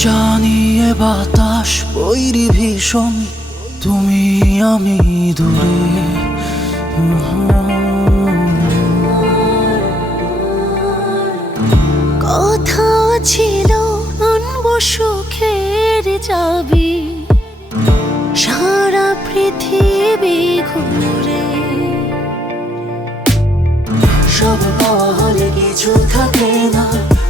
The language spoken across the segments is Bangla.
জানিয়ে বাতাস, বৈরি ভীষণ। তুমি আমি দূরে। কথা ছিল, আনব সুখের যাবি সারা পৃথিবী ঘুরে। সব হলে কিছু থাকে না।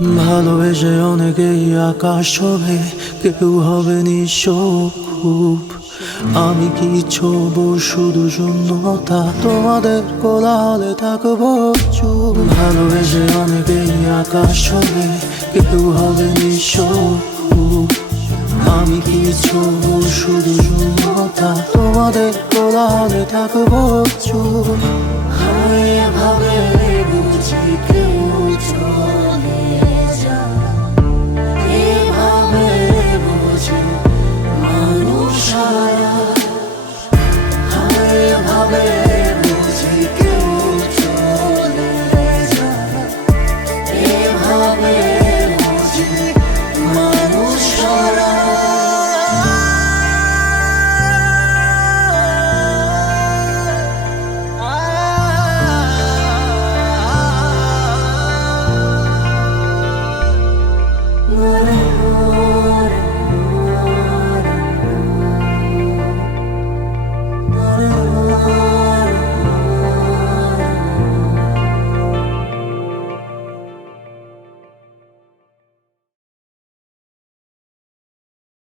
ভালোবেসে অনেকেই আকাশ ছবে কেউ হবে নিঃস্ব খুব। আমি কি ছোব শুধু শূন্যতা? তোমাদের কোলাহলে থাকব চুপ। ভালোবেসে অনেকেই আকাশ ছবে কেউ হবে নিঃস্ব খুব। আমি কি ছোব শুধু শূন্যতা? তোমাদের কোলাহলে থাকব চুপ।